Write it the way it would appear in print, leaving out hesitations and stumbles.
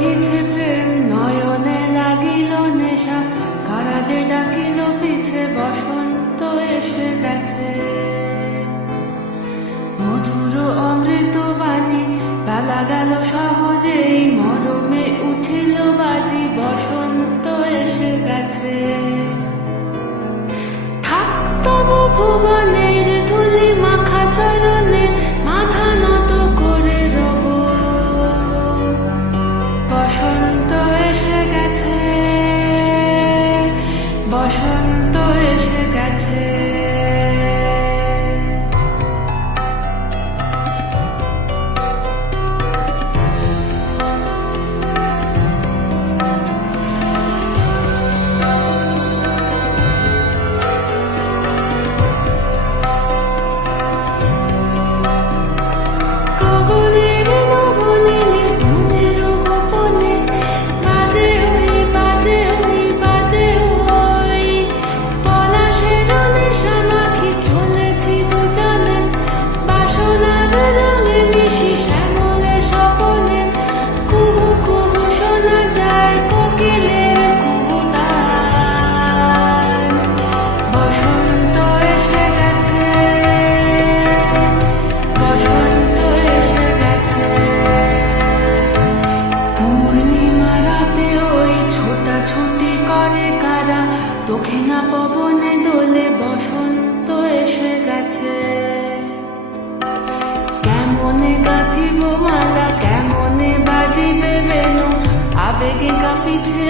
বহিছে প্রেম নয়নে লাগিল নেশা, কারা যে ডাকিল পিছে বসন্ত এসে গেছে। মধুর অমৃত বাণী বেলা গেল সহজেই, মরমে উঠিল বাজি বসন্ত এসে গেছে। থাক তবু ভুবনের ধুলি মাখা চরণে, মাথা নত করে রব। বসন্ত এসে গেছে, বসন্ত এসে গেছে। দক্ষিণা পবনে দোলে বসন্ত এসে গেছে। কেমনে গাঁথিব মালা, কেমনে বাজিবে বেণু, আবেগে কাঁপিছে